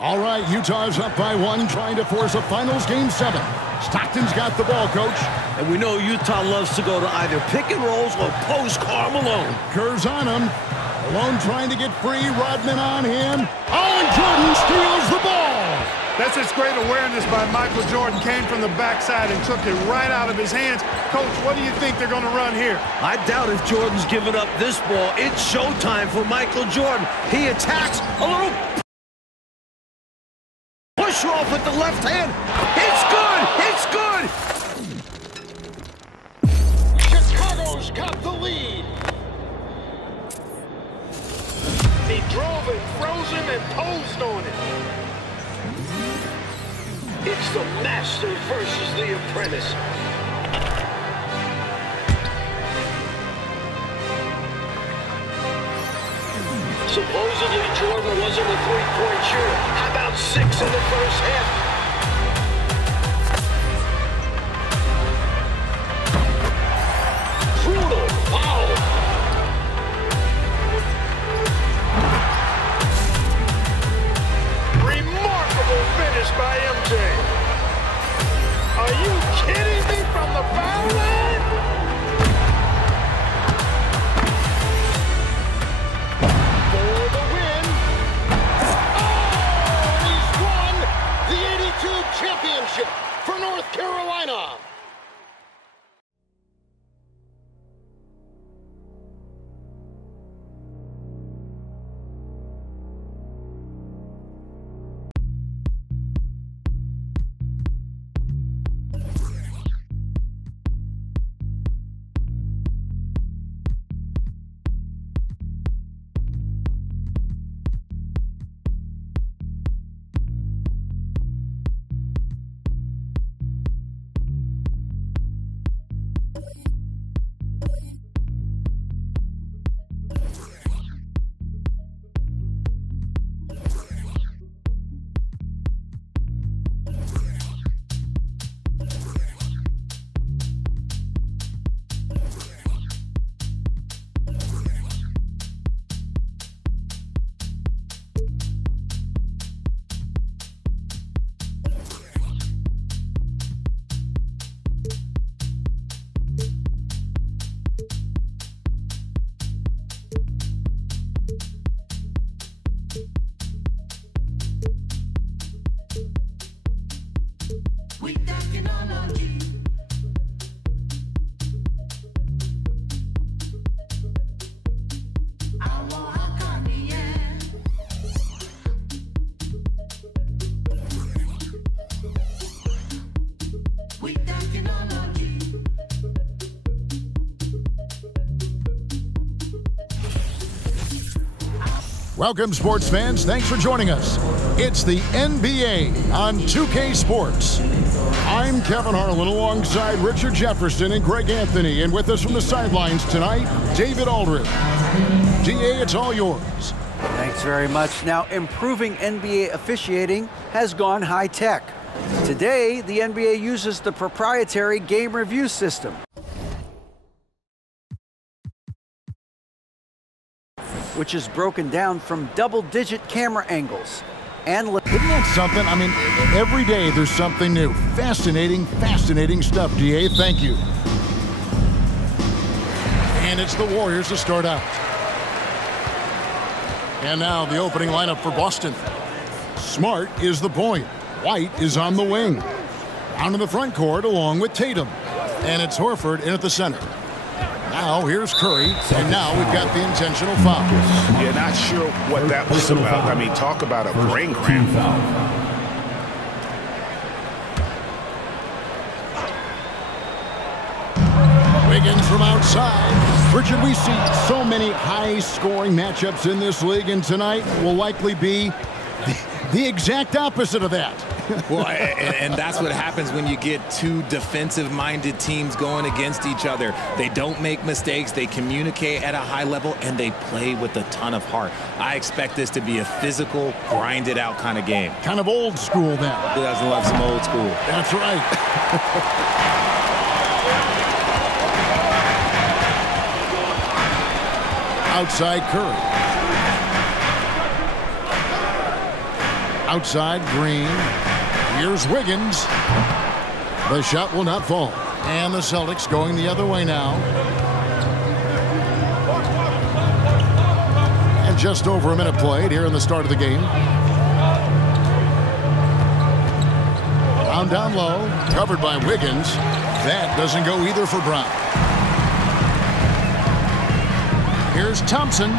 All right, Utah's up by 1, trying to force a finals game 7. Stockton's got the ball, coach. And we know Utah loves to go to either pick and rolls or post Karl Malone. Kerr's on him. Malone trying to get free. Rodman on him. Oh, and Jordan steals the ball. That's just great awareness by Michael Jordan. Came from the backside and took it right out of his hands. Coach, what do you think they're going to run here? I doubt if Jordan's giving up this ball. It's showtime for Michael Jordan. He attacks a little push off with the left hand. It's good! It's good! Chicago's got the lead. He drove it, frozen, and posed on it. It's the master versus the apprentice. Supposedly, Jordan wasn't a three-point shooter. How about 6 in the first half? Brutal foul. Remarkable finish by MJ. Are you kidding me from the foul line? For the win. Oh, he's won the 82 championship for North Carolina. Welcome, sports fans. Thanks for joining us. It's the NBA on 2K Sports. I'm Kevin Harlan alongside Richard Jefferson and Greg Anthony. And with us from the sidelines tonight, David Aldridge. DA, it's all yours. Thanks very much. Now, improving NBA officiating has gone high-tech. Today, the NBA uses the proprietary game review system, which is broken down from double-digit camera angles. And isn't that something? I mean, every day there's something new. Fascinating stuff, DA. Thank you. And it's the Warriors to start out. And now the opening lineup for Boston. Smart is the point. White is on the wing. Down in the front court along with Tatum. And it's Horford in at the center. Now here's Curry, and now we've got the intentional foul. Yeah, not sure what that was about. I mean, talk about a brain cramp. Wiggins from outside. Richard, we see so many high-scoring matchups in this league, and tonight will likely be the exact opposite of that. Well, and that's what happens when you get two defensive-minded teams going against each other. They don't make mistakes, they communicate at a high level, and they play with a ton of heart. I expect this to be a physical, grinded-out kind of game. Kind of old school then. Who doesn't love some old school? That's right. Outside Curry. Outside, Green. Here's Wiggins. The shot will not fall. And the Celtics going the other way now. And just over a minute played here in the start of the game. Down low, covered by Wiggins. That doesn't go either for Brown. Here's Thompson.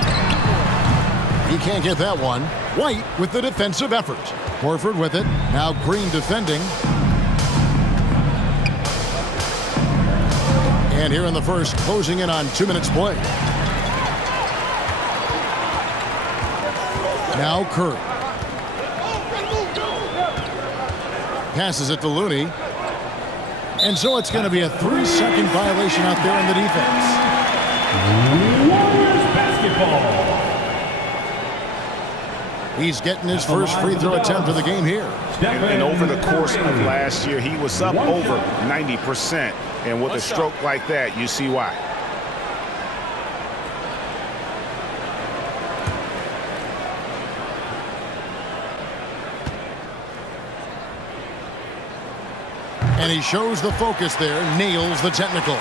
He can't get that one. White with the defensive effort. Horford with it. Now Green defending. And here in the first, closing in on 2 minutes play. Now Curry. Passes it to Looney. And so it's going to be a 3-second violation out there in the defense. Warriors basketball. He's getting his first free throw attempt of the game here. And over the course of last year, he was up over 90%. And with a stroke like that, you see why. And he shows the focus there, nails the technical.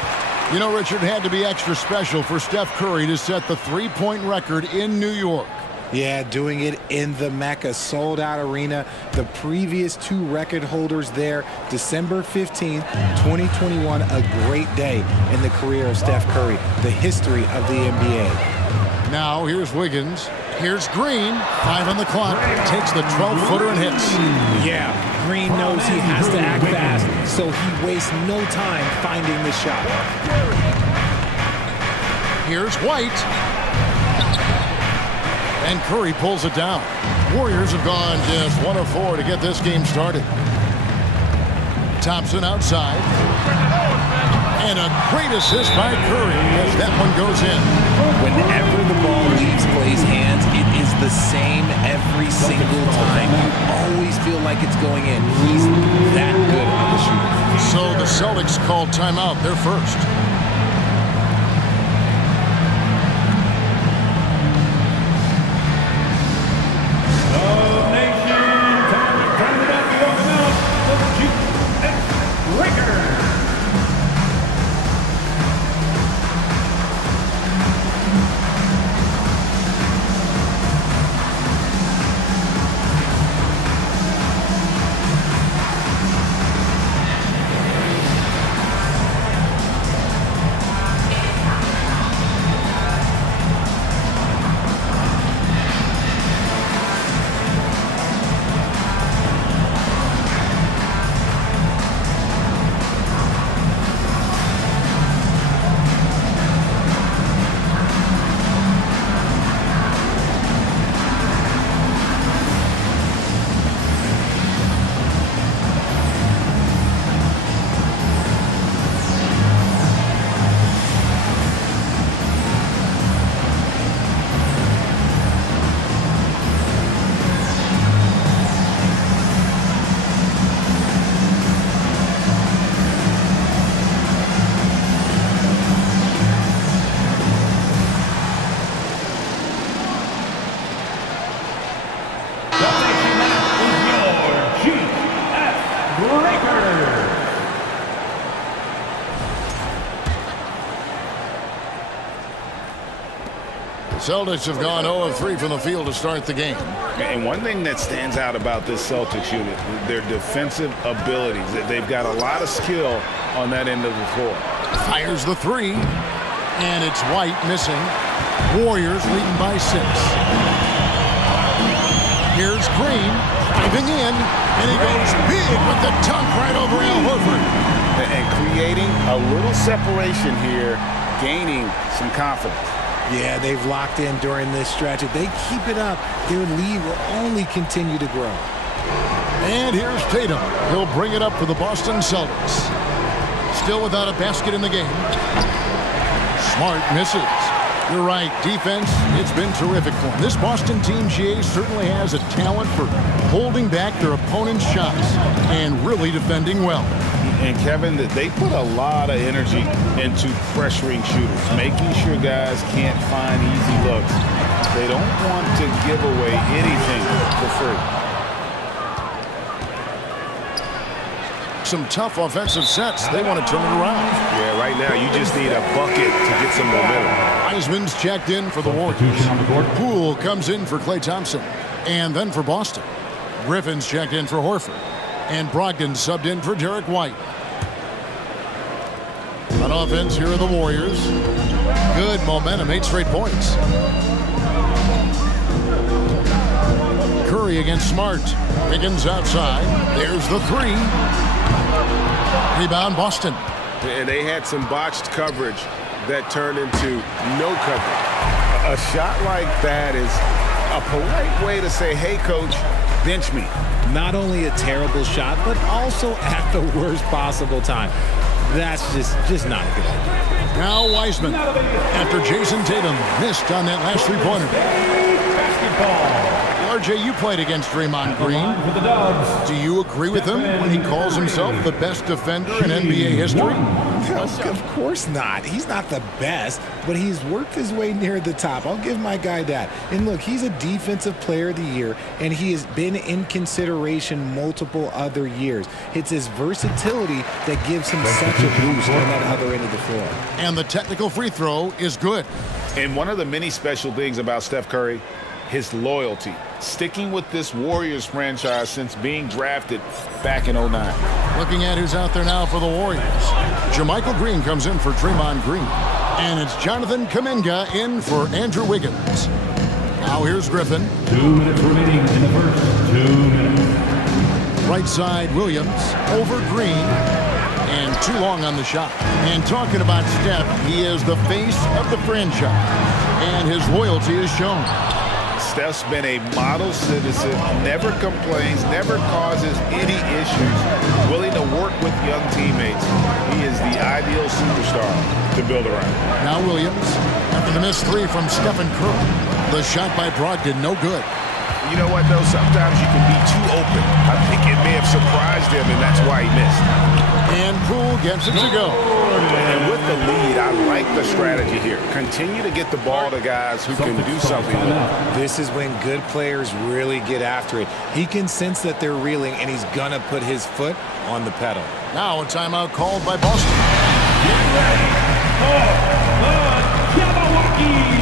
You know, Richard, had to be extra special for Steph Curry to set the three-point record in New York. Yeah, doing it in the Mecca sold-out arena. The previous 2 record holders there, December 15th, 2021, a great day in the career of Steph Curry, the history of the NBA. Now here's Wiggins. Here's Green. 5 on the clock. Takes the 12-footer and hits. Yeah, Green knows he has to act fast, so he wastes no time finding the shot. Here's White. And Curry pulls it down. Warriors have gone just 1 of 4 to get this game started. Thompson outside. And a great assist by Curry as that one goes in. Whenever the ball leaves Clay's hands, it is the same every single time. You always feel like it's going in. He's that good of a shooter. So the Celtics called timeout. They're first. Celtics have gone 0 of 3 from the field to start the game. And one thing that stands out about this Celtics unit, their defensive abilities. They've got a lot of skill on that end of the floor. Fires the 3, and it's White missing. Warriors leading by 6. Here's Green driving in, and he goes big with the dunk right over Al Horford. And creating a little separation here, gaining some confidence. Yeah, they've locked in during this stretch. If they keep it up, their lead will only continue to grow. And here's Tatum. He'll bring it up for the Boston Celtics. Still without a basket in the game. Smart misses. You're right, defense, it's been terrific for him. This Boston team, GA, certainly has a talent for holding back their opponent's shots and really defending well. And Kevin, they put a lot of energy into pressuring shooters, making sure guys can't find easy looks. They don't want to give away anything for free. some tough offensive sets. They want to turn it around. Yeah, right now you just need a bucket to get some momentum. Wiseman's checked in for the Warriors. Poole comes in for Klay Thompson. And then for Boston, Griffin's checked in for Horford. And Brogdon subbed in for Derek White. On offense, here are the Warriors. Good momentum, 8 straight points. Curry against Smart. Wiggins outside. There's the 3. Rebound, Boston. And they had some botched coverage that turned into no coverage. A shot like that is a polite way to say, hey, coach, bench me. Not only a terrible shot, but also at the worst possible time. That's just not a good idea. Now Wiseman, after Jason Tatum missed on that last 3-pointer. RJ, you played against Draymond Green. Do you agree with him when he calls himself the best defender in NBA history? Of course not. He's not the best, but he's worked his way near the top. I'll give my guy that. And look, he's a defensive player of the year, and he has been in consideration multiple other years. It's his versatility that gives him such a boost on that other end of the floor. And the technical free throw is good. And one of the many special things about Steph Curry, his loyalty. Sticking with this Warriors franchise since being drafted back in 09. Looking at who's out there now for the Warriors. JaMychal Green comes in for Draymond Green. And it's Jonathan Kuminga in for Andrew Wiggins. Now here's Griffin. 2 minutes remaining in the first. 2 minutes. Right side, Williams over Green. And too long on the shot. And talking about Steph, he is the face of the franchise. And his loyalty is shown. Steph's been a model citizen, never complains, never causes any issues, willing to work with young teammates. He is the ideal superstar to build around. Now Williams, after the missed 3 from Stephen Curry. The shot by Brogdon, no good. You know what, though? Sometimes you can be too open. I think it may have surprised him, and that's why he missed. And Poole gets it to go. And with the lead, I like the strategy here. Continue to get the ball to guys who can do something with it. This is when good players really get after it. He can sense that they're reeling, and he's going to put his foot on the pedal. Now a timeout called by Boston. Get ready for the Jabberwocky.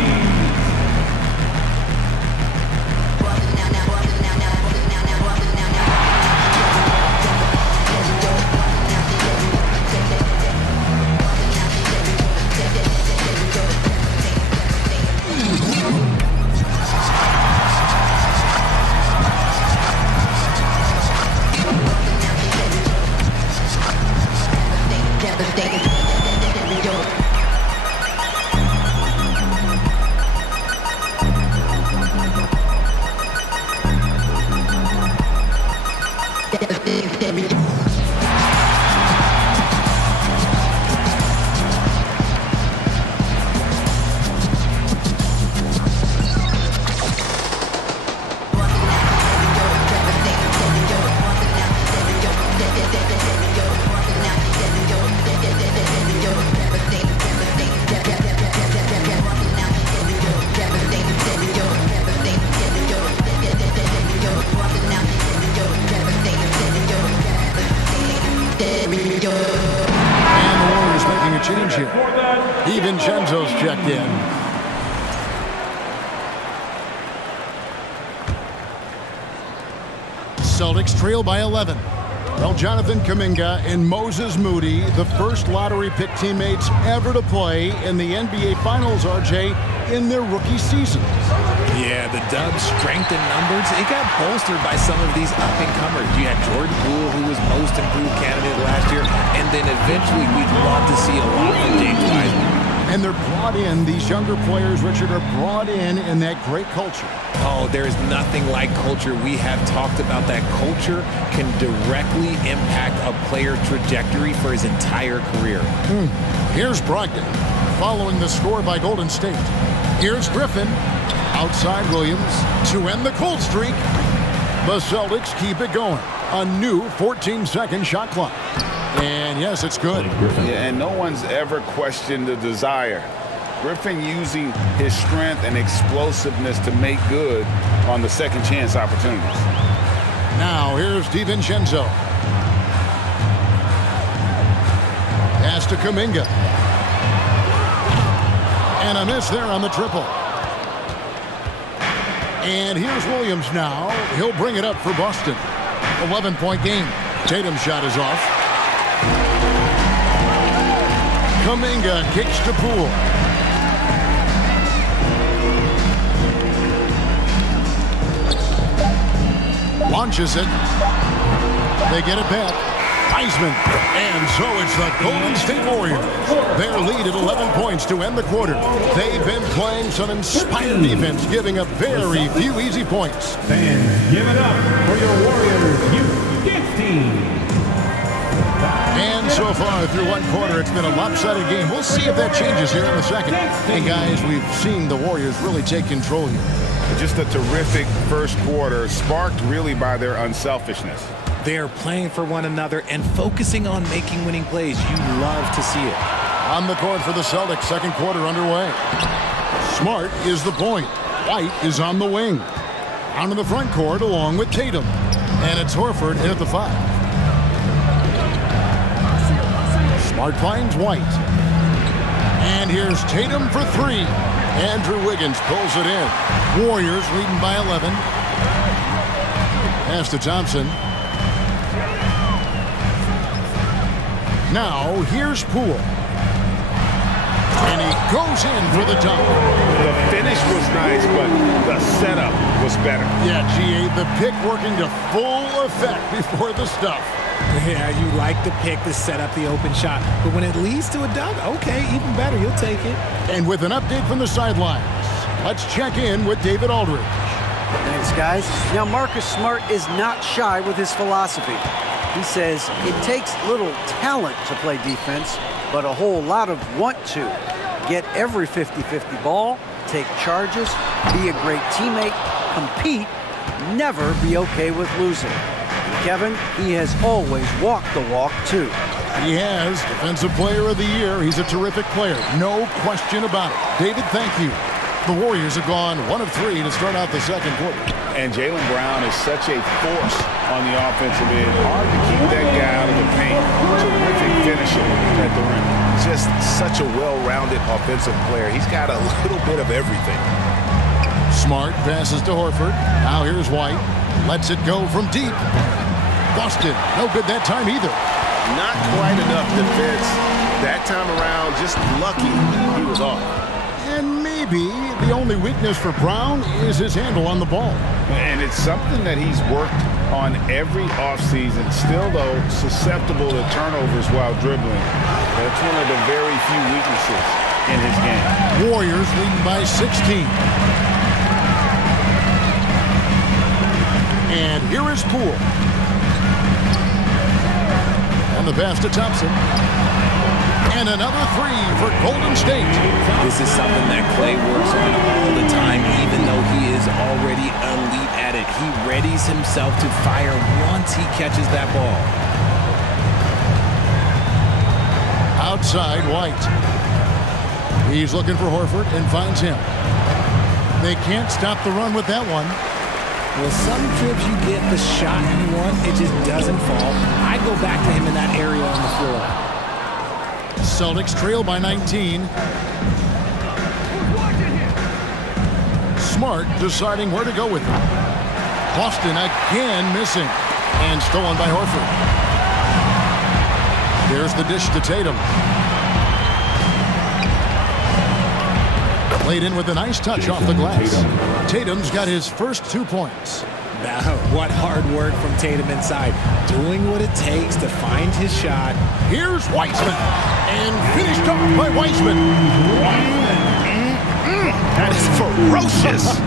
Change here. DiVincenzo's checked in. Celtics trail by 11. Well, Jonathan Kuminga and Moses Moody, the first lottery pick teammates ever to play in the NBA Finals, RJ, in their rookie seasons. Yeah, the Dubs' strength in numbers, it got bolstered by some of these up-and-comers. You had Jordan Poole, who was most improved candidate last year, and then eventually we'd love to see a lot from James Wiseman. And they're brought in, these younger players, Richard, are brought in that great culture. Oh, there's nothing like culture. We have talked about that culture can directly impact a player's trajectory for his entire career. Here's Brogdon, following the score by Golden State. Here's Griffin, outside Williams, to end the cold streak. The Celtics keep it going. A new 14-second shot clock. And yes, it's good. Yeah, and no one's ever questioned the desire. Griffin using his strength and explosiveness to make good on the second chance opportunities. Now here's DiVincenzo. Pass to Kuminga. And a miss there on the triple. And here's Williams now. He'll bring it up for Boston. 11-point game. Tatum's shot is off. Kuminga kicks to Poole. Launches it. They get it back. Wiseman. And so it's the Golden State Warriors. Their lead at 11 points to end the quarter. They've been playing some inspired defense, giving up very few easy points. Fans, give it up for your Warriors Youth Dance Team. And so far through one quarter, it's been a lopsided game. We'll see if that changes here in the second. And guys, we've seen the Warriors really take control here. Just a terrific first quarter, sparked really by their unselfishness. They're playing for one another and focusing on making winning plays. You love to see it. On the court for the Celtics, second quarter underway. Smart is the point. White is on the wing. Onto the front court along with Tatum. And it's Horford in at the 5. Smart finds White. And here's Tatum for 3. Andrew Wiggins pulls it in. Warriors leading by 11. Pass to Thompson. Now here's Poole. And he goes in for the dunk. The finish was nice, but the setup was better. Yeah, GA, the pick working to full effect before the stuff. Yeah, you like the pick to set up the open shot. But when it leads to a dunk, okay, even better. You'll take it. And with an update from the sidelines, let's check in with David Aldridge. Thanks, guys. Now, Marcus Smart is not shy with his philosophy. He says it takes little talent to play defense, but a whole lot of want to. Get every 50-50 ball, take charges, be a great teammate, compete, never be okay with losing. And Kevin, he has always walked the walk, too. He has. Defensive Player of the Year. He's a terrific player. No question about it. David, thank you. The Warriors have gone 1 of 3 to start out the second quarter. And Jaylen Brown is such a force on the offensive end. Hard to keep that guy out of the paint. Terrific finisher at the rim. Just such a well-rounded offensive player. He's got a little bit of everything. Smart passes to Horford. Now here's White. Lets it go from deep. Boston. No good that time either. Not quite enough defense that time around. Just lucky he was off. And maybe the only weakness for Brown is his handle on the ball. And it's something that he's worked on every offseason. Still, though, susceptible to turnovers while dribbling. That's one of the very few weaknesses in his game. Warriors leading by 16. And here is Poole. And the pass to Thompson. And another 3 for Golden State. This is something that Klay works on all the time, even though he is already elite at it. He readies himself to fire once he catches that ball. Outside, White. He's looking for Horford and finds him. They can't stop the run with that one. Well, some trips you get the shot you want, it just doesn't fall. I go back to him in that area on the floor. Celtics trail by 19. Smart deciding where to go with it. Boston again missing. And stolen by Horford. There's the dish to Tatum. Played in with a nice touch off the glass. Tatum's got his first 2 points. What hard work from Tatum inside. Doing what it takes to find his shot. Here's Wiseman. And finished off by Wiseman. That is ferocious.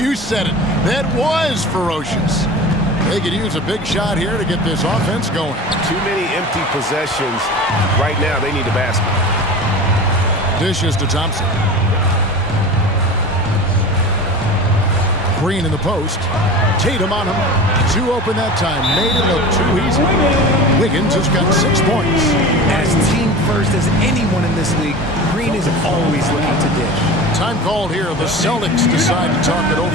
You said it. That was ferocious. They could use a big shot here to get this offense going. Too many empty possessions. Right now, they need a basket. Dishes to Thompson. Green in the post. Tatum on him. 2 open that time. Made it look too easy. Wiggins has got 6 points. As team first as anyone in this league, Green is always looking to dish. Time called here. The Celtics decide to talk it over.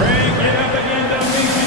Bring it up again to meet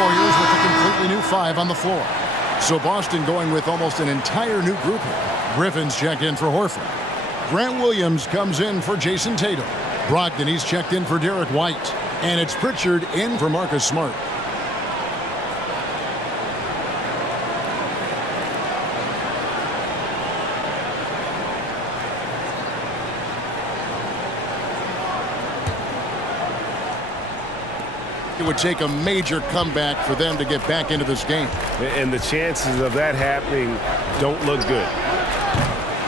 Warriors with a completely new 5 on the floor. So Boston going with almost an entire new group here. Griffin's checked in for Horford. Grant Williams comes in for Jason Tatum. Brogdon, he's checked in for Derek White. And it's Pritchard in for Marcus Smart. It would take a major comeback for them to get back into this game. And the chances of that happening don't look good.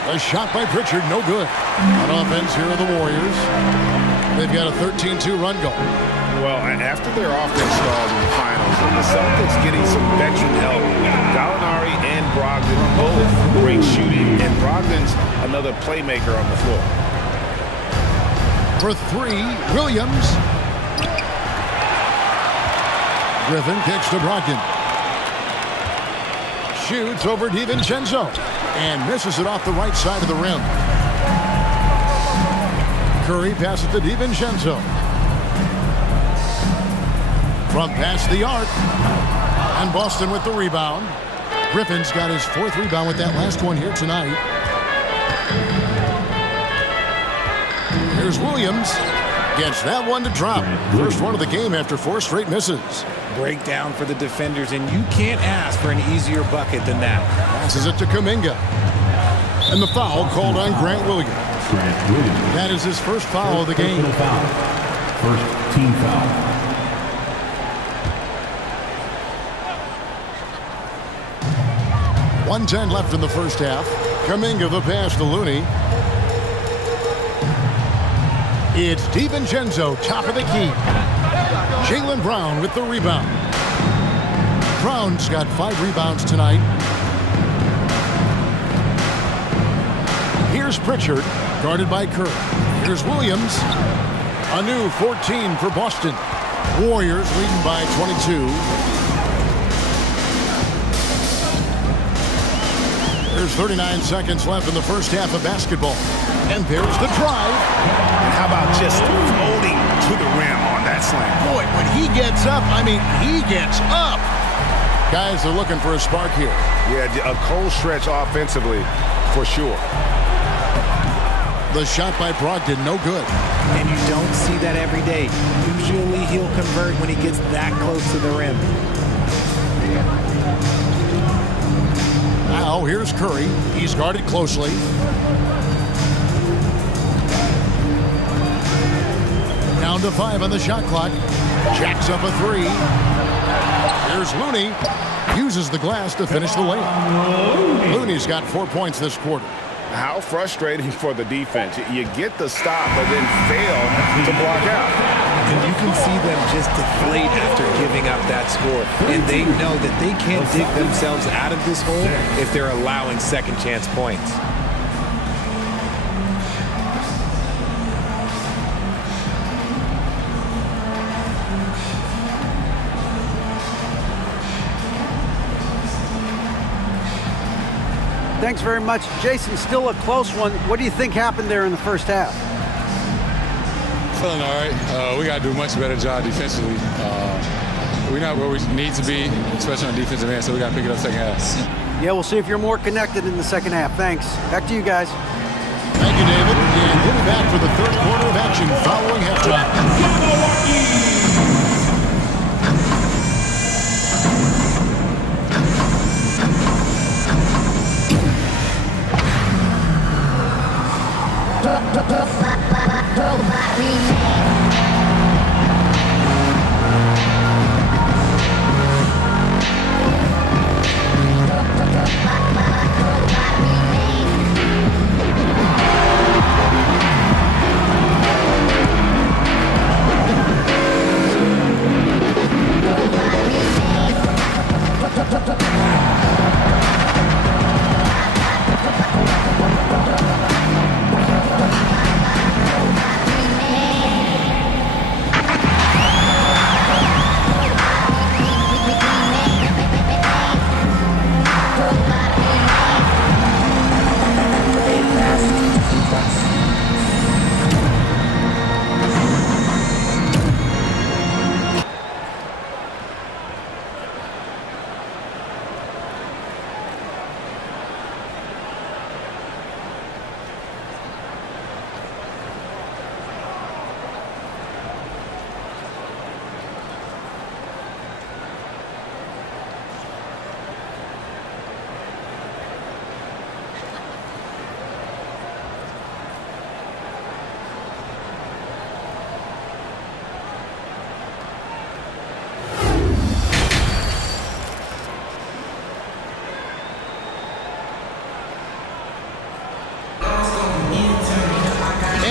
A shot by Pritchard, no good. On offense, here are the Warriors. They've got a 13-2 run going. Well, after their offense stalled in the finals, and the Celtics getting some veteran help, Gallinari and Brogdon both great shooting, and Brogdon's another playmaker on the floor. For 3, Williams. Griffin kicks to Brogdon. Shoots over DiVincenzo and misses it off the right side of the rim. Curry passes to DiVincenzo. From past the arc. And Boston with the rebound. Griffin's got his 4th rebound with that last one here tonight. Here's Williams. Gets that one to drop. First one of the game after 4 straight misses. Breakdown for the defenders, and you can't ask for an easier bucket than that. Passes it to Kuminga. And the foul called on Grant Williams. That is his first foul of the game. First team foul. .110 left in the first half. Kuminga the pass to Looney. It's DiVincenzo, top of the key. Jaylen Brown with the rebound. Brown's got 5 rebounds tonight. Here's Pritchard, guarded by Curry. Here's Williams. A new 14 for Boston. Warriors leading by 22. There's 39 seconds left in the first half of basketball. And there's the drive. And how about just floating to the rim on that slam? Boy, when he gets up, I mean, he gets up. Guys are looking for a spark here. Yeah, a cold stretch offensively, for sure. The shot by Brogdon, no good. And you don't see that every day. Usually he'll convert when he gets that close to the rim. Now here's Curry. He's guarded closely. Down to 5 on the shot clock. Jacks up a 3. Here's Looney. Uses the glass to finish the layup. Looney's got 4 points this quarter. How frustrating for the defense. You get the stop, but then fail to block out. And you can see them just deflate after giving up that score. And they know that they can't dig themselves out of this hole if they're allowing second chance points. Thanks very much. Jason, still a close one. What do you think happened there in the first half? Feeling all right. We got to do a much better job defensively. We're not where we need to be, especially on defensive end, so we got to pick it up second half. Yeah, we'll see if you're more connected in the second half. Thanks. Back to you guys. Thank you, David. And we'll be back for the third quarter of action following halftime.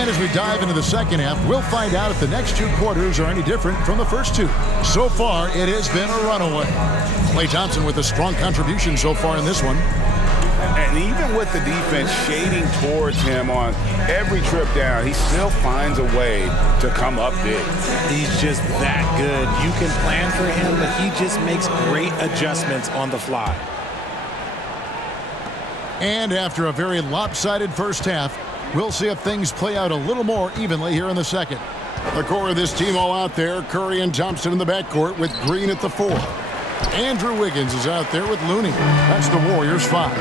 And as we dive into the second half, we'll find out if the next 2 quarters are any different from the first 2. So far, it has been a runaway. Klay Thompson with a strong contribution so far in this one. And even with the defense shading towards him on every trip down, he still finds a way to come up big. He's just that good. You can plan for him, but he just makes great adjustments on the fly. And after a very lopsided first half, we'll see if things play out a little more evenly here in the second. The core of this team all out there, Curry and Thompson in the backcourt with Green at the 4. Andrew Wiggins is out there with Looney. That's the Warriors' 5.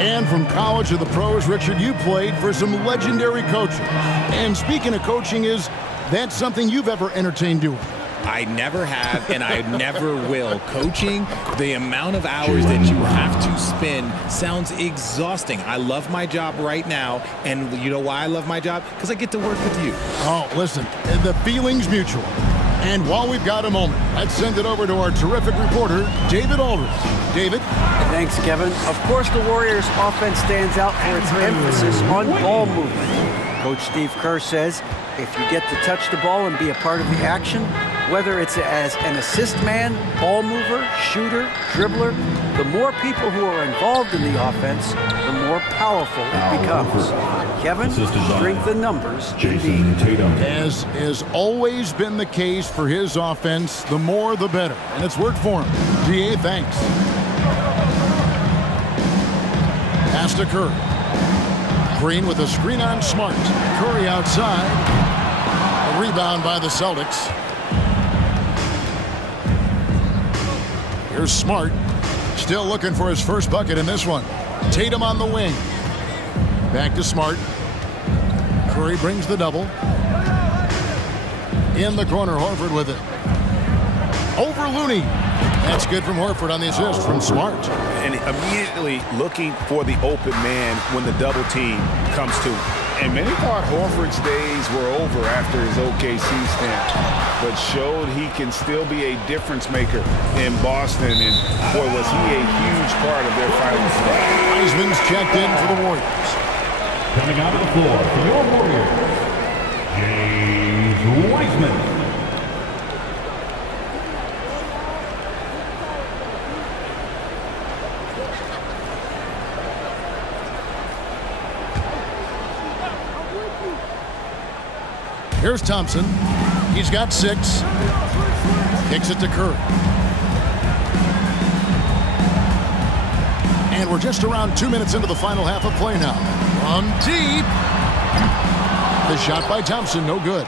And from college to the pros, Richard, you played for some legendary coaches. And speaking of coaching, is that something you've ever entertained doing? I never have, and I never will. Coaching, the amount of hours that you have to spend sounds exhausting. I love my job right now, and you know why I love my job? Because I get to work with you. Oh, listen, the feeling's mutual. And while we've got a moment, let's send it over to our terrific reporter, David Aldridge. David? Thanks, Kevin. Of course, the Warriors' offense stands out for its emphasis on ball movement. Coach Steve Kerr says if you get to touch the ball and be a part of the action, whether it's as an assist man, ball mover, shooter, dribbler, the more people who are involved in the offense, the more powerful it becomes. Kevin, strength in numbers indeed. As has always been the case for his offense, the more the better. And it's worked for him. DA, thanks. Pass to Curry. Green with a screen on Smart. Curry outside. A rebound by the Celtics. Here's Smart. Still looking for his first bucket in this one. Tatum on the wing. Back to Smart. Curry brings the double. In the corner, Horford with it. Over Looney. That's good from Horford on the assist from Smart. And immediately looking for the open man when the double team comes to him. And many thought Horford's days were over after his OKC stint, but showed he can still be a difference maker in Boston. And boy, was he a huge part of their finals today. Wiseman's checked in for the Warriors. Coming out of the floor for your Warriors, James Wiseman. Here's Thompson. He's got 6. Kicks it to Curry. And we're just around 2 minutes into the final half of play now. From deep. The shot by Thompson, no good.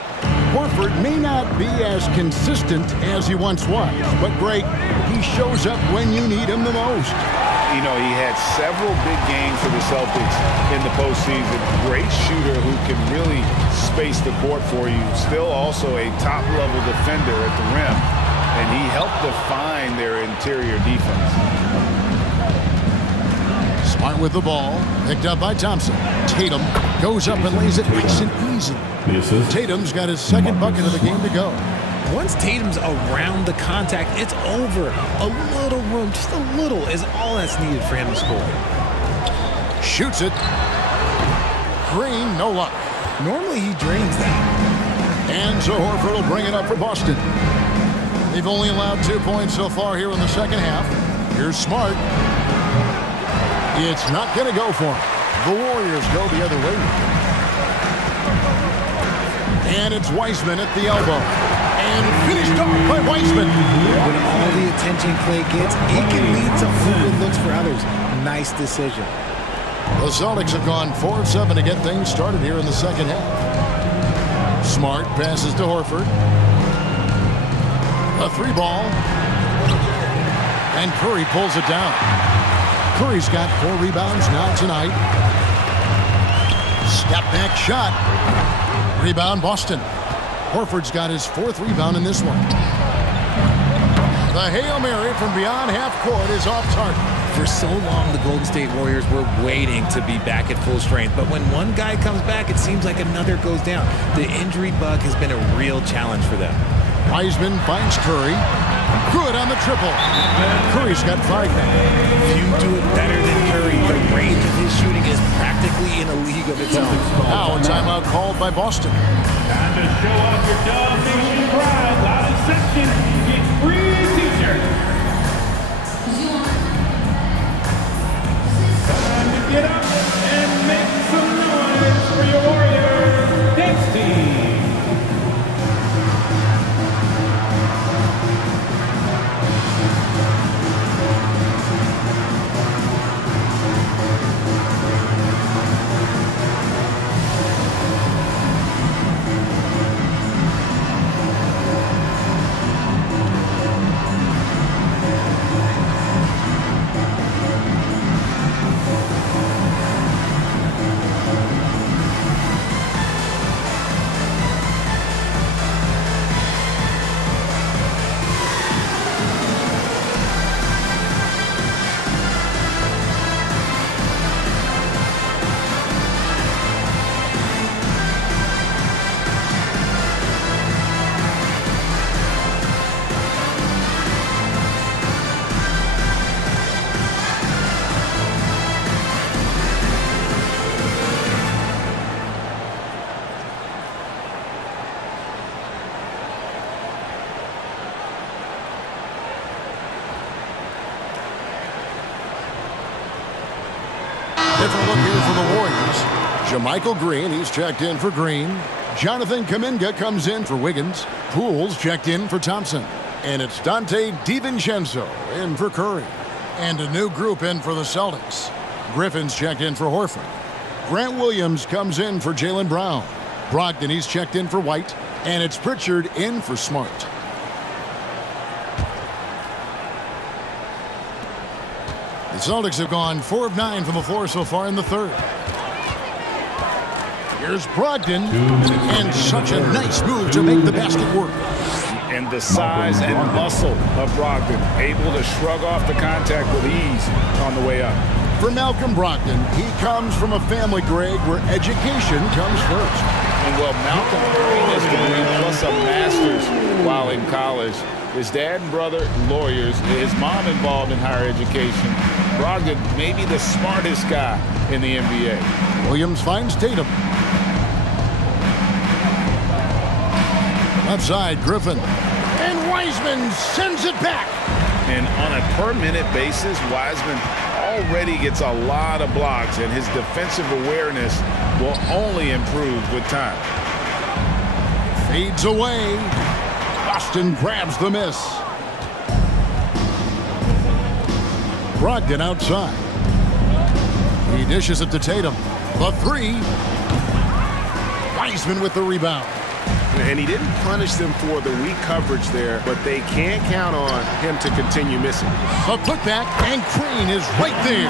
Horford may not be as consistent as he once was, but great. He shows up when you need him the most. You know, he had several big games for the Celtics in the postseason. Great shooter who can really space the court for you. Still also a top-level defender at the rim. And he helped define their interior defense. Smart with the ball. Picked up by Thompson. Tatum goes up and lays it nice and easy. Tatum's got his second bucket of the game to go. Once Tatum's around the contact, it's over. A little room, just a little, is all that's needed for him to score. Shoots it. Green, no luck. Normally he drains that. And so Horford will bring it up for Boston. They've only allowed 2 points so far here in the second half. Here's Smart. It's not going to go for him. The Warriors go the other way. And it's Wiseman at the elbow. And finished off by Wiseman. When all the attention Klay gets, it can lead to open looks for others. Nice decision. The Celtics have gone 4 of 7 to get things started here in the second half. Smart passes to Horford. A 3-ball. And Curry pulls it down. Curry's got 4 rebounds now tonight. Step back shot. Rebound Boston. Horford's got his 4th rebound in this one. The Hail Mary from beyond half court is off target. For so long, the Golden State Warriors were waiting to be back at full strength. But when one guy comes back, it seems like another goes down. The injury bug has been a real challenge for them. Wiseman finds Curry. Good on the triple. Curry's got 5 now. Few do it better than Curry. The range of his shooting is practically in a league of its own. Now a timeout called by Boston. Time to show off your Dub Nation pride. Loudest section, get free t-shirts. Time to get up and make some noise for your Warriors dance team. Different look here for the Warriors. JaMychal Green, he's checked in for Green. Jonathan Kuminga comes in for Wiggins. Poole's checked in for Thompson. And it's Dante DiVincenzo in for Curry. And a new group in for the Celtics. Griffin's checked in for Horford. Grant Williams comes in for Jaylen Brown. Brogdon, he's checked in for White. And it's Pritchard in for Smart. The Celtics have gone 4 of 9 from the floor so far in the third. Here's Brogdon, and such a nice move to make the basket work. And the size and muscle of Brogdon, able to shrug off the contact with ease on the way up. For Malcolm Brogdon, he comes from a family, Greg, where education comes first. And well, Malcolm earned his degree plus a master's while in college. His dad and brother, lawyers. His mom involved in higher education. Brogdon may be the smartest guy in the NBA. Williams finds Tatum. Left side, Griffin. And Wiseman sends it back. And on a per-minute basis, Wiseman already gets a lot of blocks, and his defensive awareness will only improve with time. Fades away. Boston grabs the miss. Brogdon outside. He dishes it to Tatum. The three. Wiseman with the rebound. And he didn't punish them for the weak coverage there, but they can't count on him to continue missing. A putback, and Crane is right there.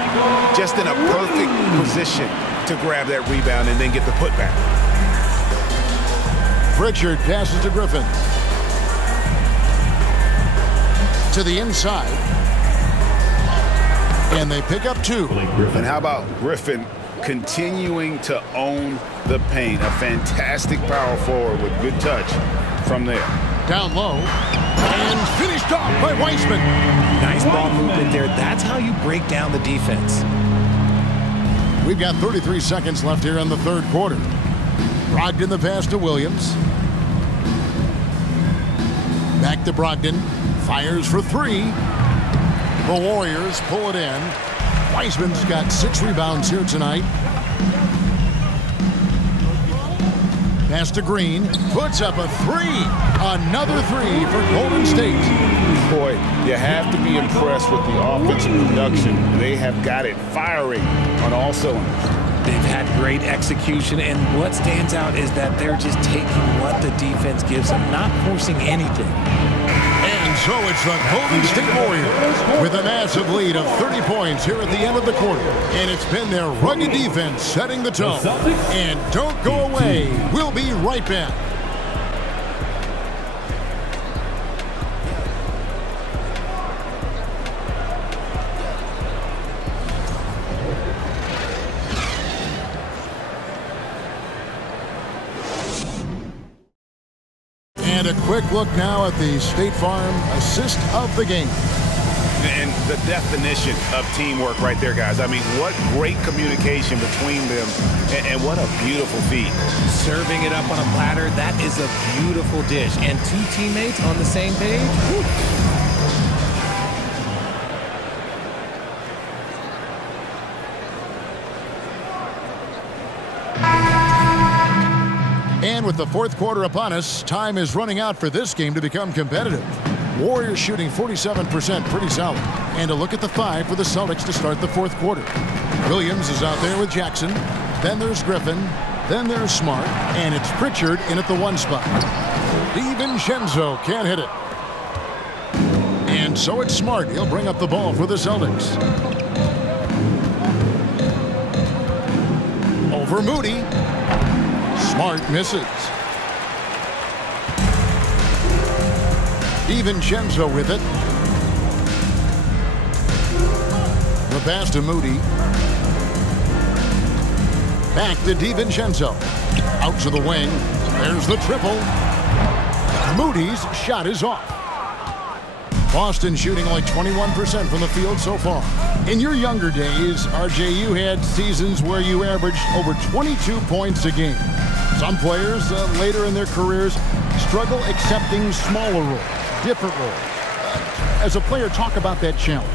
Just in a perfect position to grab that rebound and then get the putback. Pritchard passes to Griffin. To the inside. And they pick up 2. And how about Griffin continuing to own the paint? A fantastic power forward with good touch from there. Down low. And finished off by Wiseman. Nice ball movement there. That's how you break down the defense. We've got 33 seconds left here in the third quarter. Brogdon the pass to Williams. Back to Brogdon. Fires for 3. The Warriors pull it in. Wiseman's got 6 rebounds here tonight. Pass to Green. Puts up a 3. Another 3 for Golden State. Boy, you have to be impressed with the offensive production. They have got it firing on all cylinders. They've had great execution, and what stands out is that they're just taking what the defense gives them, not forcing anything. And so it's the Golden State Warriors with a massive lead of 30 points here at the end of the quarter. And it's been their rugged defense setting the tone. And don't go away. We'll be right back. And a quick look now at the State Farm assist of the game. And the definition of teamwork right there, guys. I mean, what great communication between them, and what a beautiful feat. Serving it up on a platter, that is a beautiful dish. And two teammates on the same page. Woo. And with the fourth quarter upon us, time is running out for this game to become competitive. Warriors shooting 47%, pretty solid. And a look at the 5 for the Celtics to start the fourth quarter. Williams is out there with Jackson. Then there's Griffin. Then there's Smart. And it's Pritchard in at the 1 spot. DiVincenzo can't hit it. And so it's Smart. He'll bring up the ball for the Celtics. Over Moody. Smart misses. DiVincenzo with it. The pass to Moody. Back to DiVincenzo. Out to the wing. There's the triple. Moody's shot is off. Boston shooting like 21% from the field so far. In your younger days, RJ, you had seasons where you averaged over 22 points a game. Some players later in their careers struggle accepting smaller roles. Different role. As a player, talk about that challenge.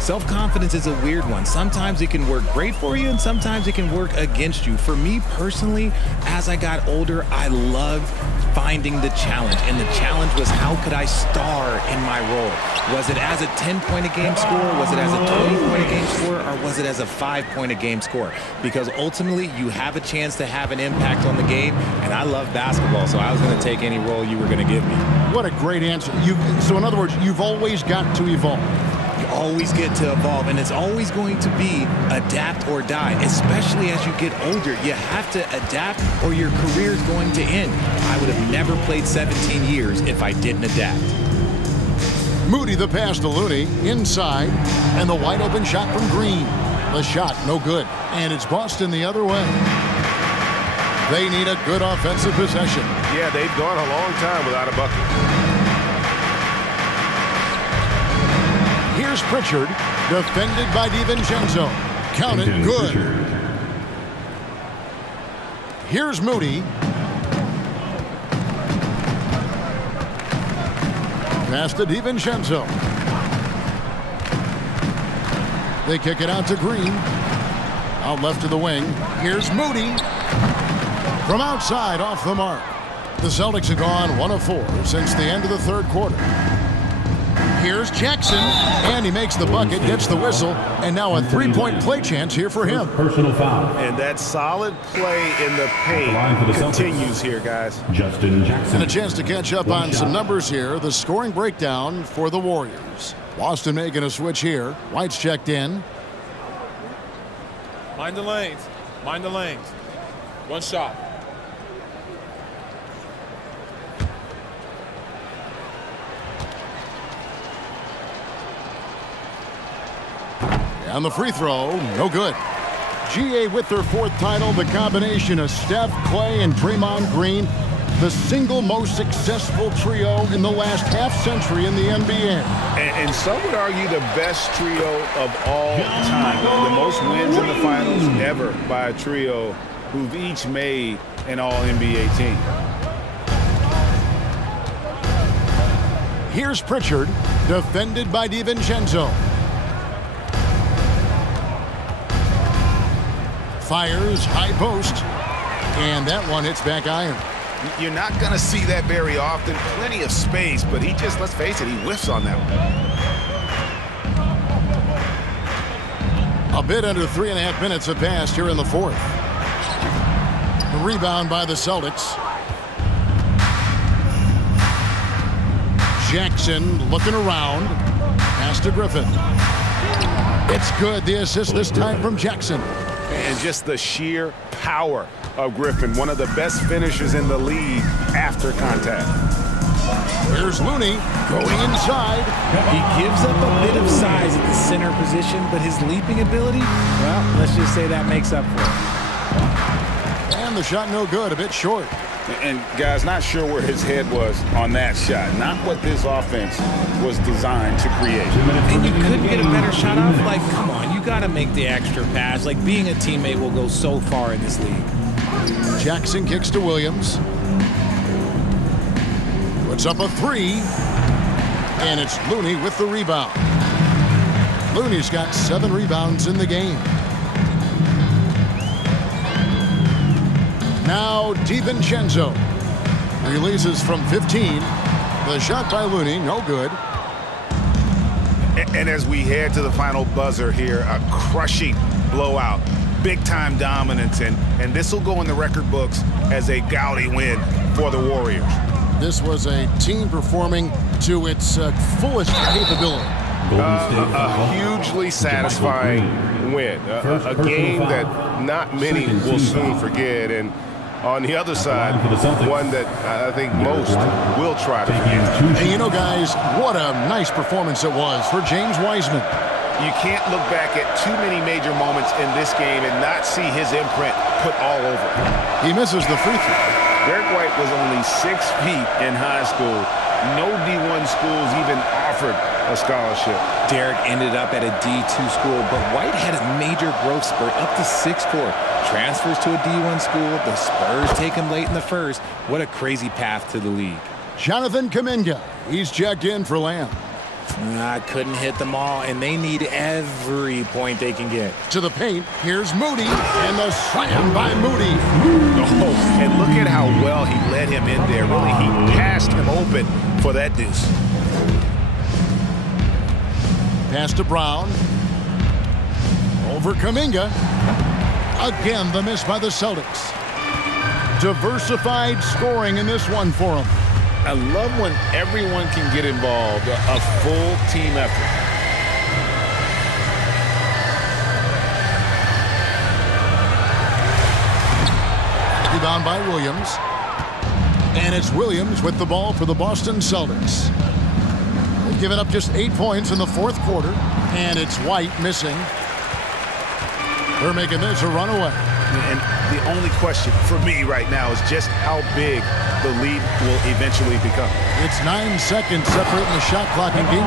Self-confidence is a weird one. Sometimes it can work great for you, and sometimes it can work against you. For me personally, as I got older, I loved finding the challenge. And the challenge was, how could I star in my role? Was it as a 10-point-a-game scorer? Was it as a 20-point-a-game scorer? Or was it as a 5-point-a-game scorer? Because ultimately, you have a chance to have an impact on the game. And I love basketball, so I was going to take any role you were going to give me. What a great answer. So in other words, you've always got to evolve. You always get to evolve, and it's always going to be adapt or die, especially as you get older. You have to adapt or your career is going to end. I would have never played 17 years if I didn't adapt. Moody the pass to Looney, inside, and the wide open shot from Green. The shot, no good, and it's Boston the other way. They need a good offensive possession. Yeah, they've gone a long time without a bucket. Here's Pritchard, defended by DiVincenzo. Counted, good. Here's Moody. Pass to DiVincenzo. They kick it out to Green. Out left to the wing. Here's Moody. From outside, off the mark. The Celtics have gone 1 of 4 since the end of the third quarter. Here's Jackson, and he makes the bucket, gets the whistle, and now a three-point play chance here for him. Personal foul. And that solid play in the paint continues here, guys. Justin Jackson. And a chance to catch up on some numbers here. The scoring breakdown for the Warriors. Boston making a switch here. White's checked in. Mind the lanes. Mind the lanes. One shot. On the free throw, no good. GA with their 4th title, the combination of Steph, Clay, and Draymond Green, the single most successful trio in the last half-century in the NBA. And some would argue the best trio of all time. The most wins in the finals ever by a trio who've each made an All-NBA team. Here's Pritchard, defended by DiVincenzo. Fires, high post, and that one hits back iron. You're not going to see that very often. Plenty of space, but he just, let's face it, he whiffs on that one. A bit under 3.5 minutes have passed here in the fourth. The rebound by the Celtics. Jackson looking around. Pass to Griffin. It's good. The assist this time from Jackson. And just the sheer power of Griffin, one of the best finishers in the league after contact. Here's Looney going inside. He gives up a bit of size at the center position, but his leaping ability, well, let's just say that makes up for it. And the shot no good, a bit short. And, guys, not sure where his head was on that shot. Not what this offense was designed to create. And you couldn't get a better shot off? Like, come on, you got to make the extra pass. Like, being a teammate will go so far in this league. Jackson kicks to Williams. Puts up a three. And it's Looney with the rebound. Looney's got 7 rebounds in the game. Now DiVincenzo releases from 15. The shot by Looney, no good. And as we head to the final buzzer here, a crushing blowout, big-time dominance, and this will go in the record books as a gaudy win for the Warriors. This was a team performing to its fullest capability. A hugely satisfying win, a game that not many will soon forget, and on the other side, one that I think most will try to forget. And you know, guys, what a nice performance it was for James Wiseman. You can't look back at too many major moments in this game and not see his imprint put all over it. He misses the free throw. Derek White was only 6 feet in high school. No D1 schools even offered a scholarship. Derek ended up at a D2 school, but White had a major growth spurt up to 6'4". Transfers to a D1 school. The Spurs take him late in the first. What a crazy path to the league. Jonathan Kuminga. He's checked in for Lamb. Couldn't hit them all, and they need every point they can get. To the paint, here's Moody, and the slam by Moody. Oh, and look at how well he led him in there. Really, he passed him open for that deuce. Pass to Brown. Over Kuminga. Again, the miss by the Celtics. Diversified scoring in this one for them. I love when everyone can get involved, a full team effort. Rebound by Williams. And it's Williams with the ball for the Boston Celtics. They've given up just 8 points in the fourth quarter, and it's White missing. They're making this a runaway. And the only question for me right now is just how big the lead will eventually become. It's 9 seconds separating the shot clock and game.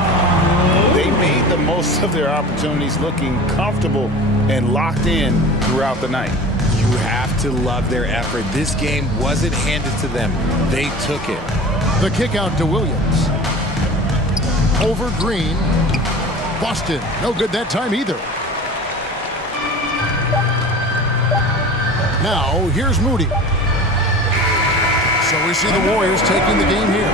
They made the most of their opportunities, looking comfortable and locked in throughout the night. You have to love their effort. This game wasn't handed to them. They took it. The kick out to Williams. Over Green. Boston, no good that time either. Now, here's Moody. So we see the Warriors taking the game here.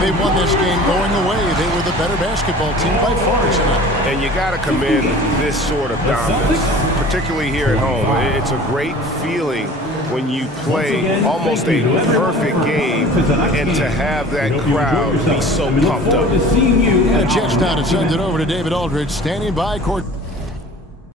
They won this game going away. They were the better basketball team by far tonight. And you got to commend this sort of dominance, particularly here at home. It's a great feeling when you play almost a perfect game and to have that crowd be so pumped up. And a chance now to send it over to David Aldridge, standing by court.